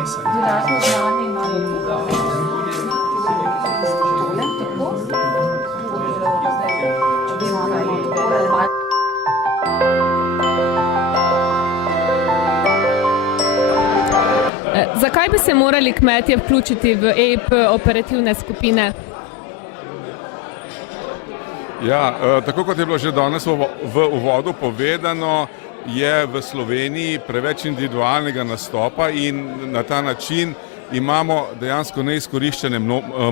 Dodatno znanje imajo Zakaj bi se morali kmetje vključiti v EIP operativne skupine? Ja, tako kot je bilo že danes v uvodu povedano, je v Sloveniji preveč individualnega nastopa in na ta način imamo dejansko neizkoriščene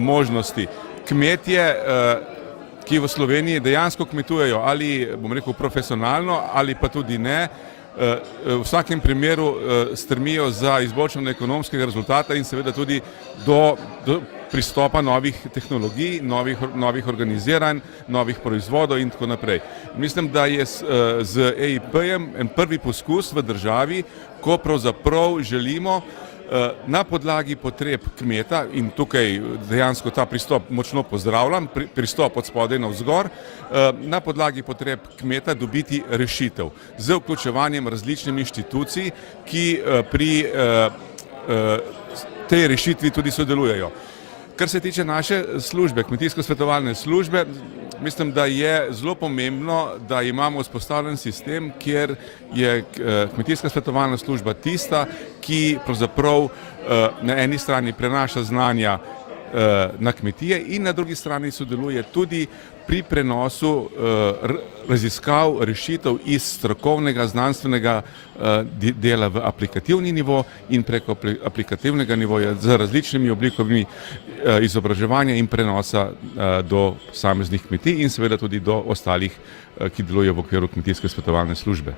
možnosti. Kmetje, ki v Sloveniji dejansko kmetujejo, ali bom rekel profesionalno ali pa tudi ne, v vsakem primeru stremijo za izboljšanje ekonomskega rezultata in seveda tudi do pristopa novih tehnologij, novih organiziranj, novih proizvodov in tako naprej. Mislim, da je z EIP-jem en prvi poskus v državi, ko pravzaprav želimo na podlagi potreb kmeta, in tukaj dejansko ta pristop močno pozdravljam, pristop od spodaj navzgor, na podlagi potreb kmeta dobiti rešitev z vključevanjem različnih inštitucij, ki pri tej rešitvi tudi sodelujejo. Kar se tiče naše službe, kmetijsko-svetovalne službe, mislim, da je zelo pomembno, da imamo vzpostavljen sistem, kjer je kmetijska svetovalna služba tista, ki pravzaprav na eni strani prenaša znanja na kmetije in na drugi strani sodeluje tudi pri prenosu raziskav, rešitev iz strokovnega, znanstvenega dela v aplikativni nivo in preko aplikativnega nivoja z različnimi oblikami izobraževanja in prenosa do posameznih kmetij in seveda tudi do ostalih, ki delujejo v okviru kmetijske svetovalne službe.